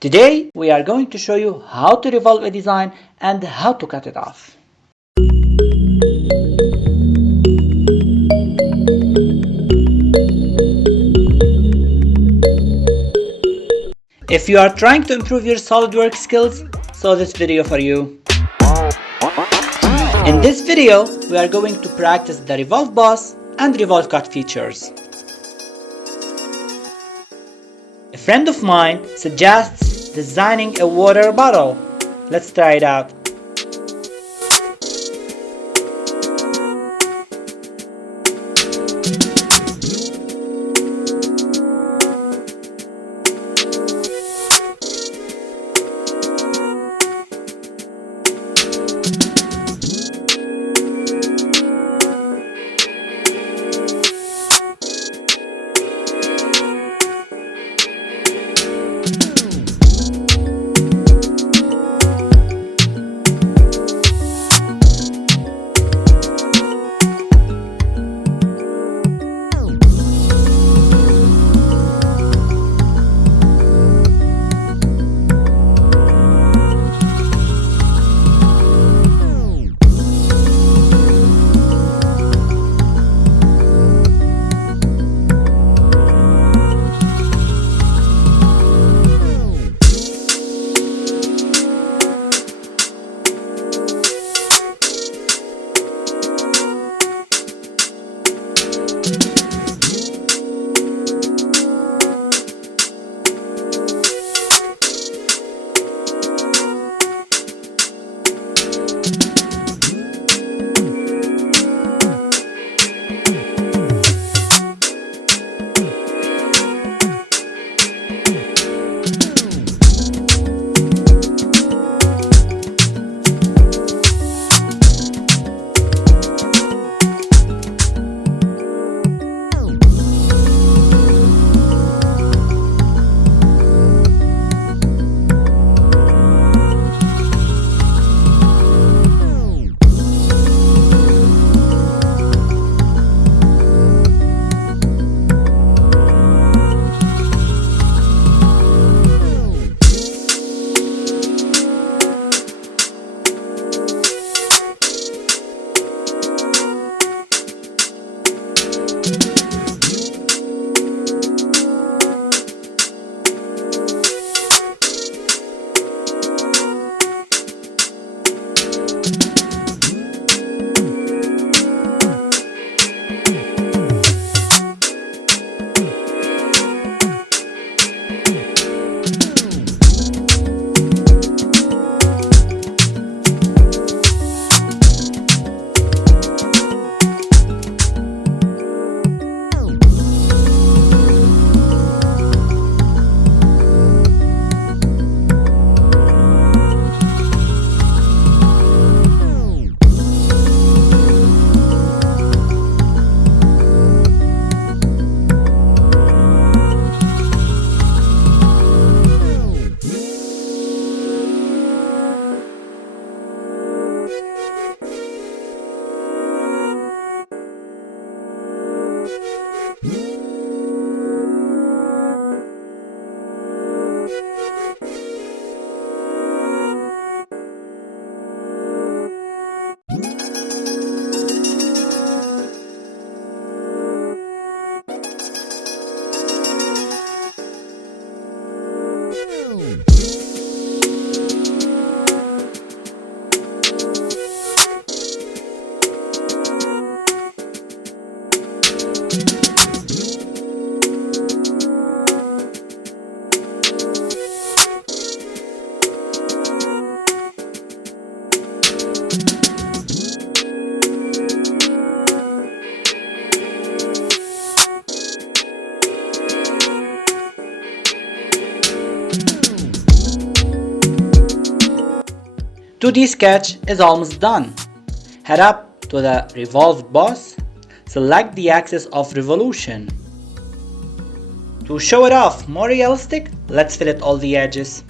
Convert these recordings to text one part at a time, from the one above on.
Today we are going to show you how to revolve a design and how to cut it off. If you are trying to improve your SolidWorks skills, so this video for you. In this video, we are going to practice the Revolve Boss and Revolve Cut features. A friend of mine suggests designing a water bottle. Let's try it out. The 2D sketch is almost done. Head up to the Revolve Boss, select the axis of revolution. To show it off more realistic, let's fillet all the edges.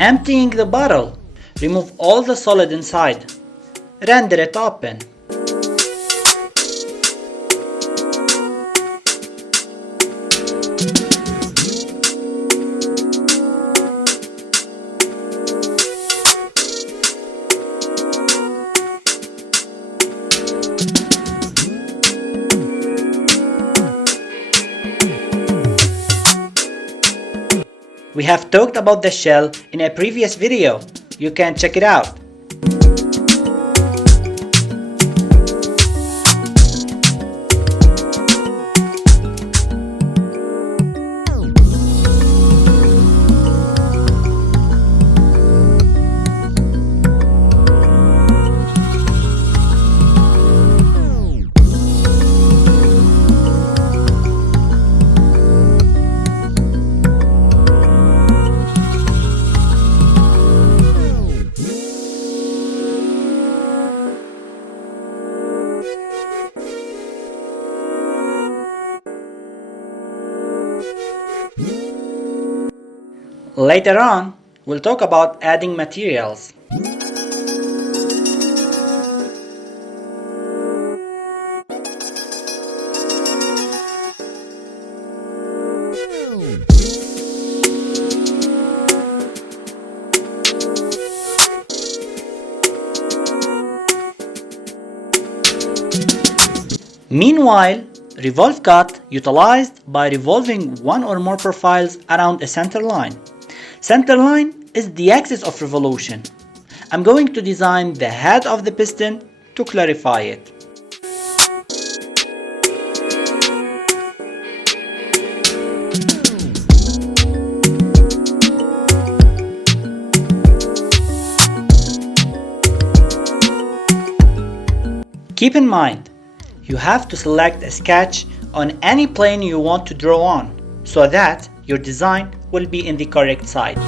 Emptying the bottle, remove all the solid inside. Render it open. We have talked about the shell in a previous video. You can check it out. Later on, we'll talk about adding materials. Meanwhile, Revolve Cut utilized by revolving one or more profiles around a center line. Center line is the axis of revolution. I'm going to design the head of the piston to clarify it. Keep in mind, you have to select a sketch on any plane you want to draw on, so that your design will be in the correct side.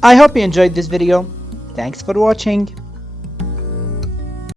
I hope you enjoyed this video. Thanks for watching.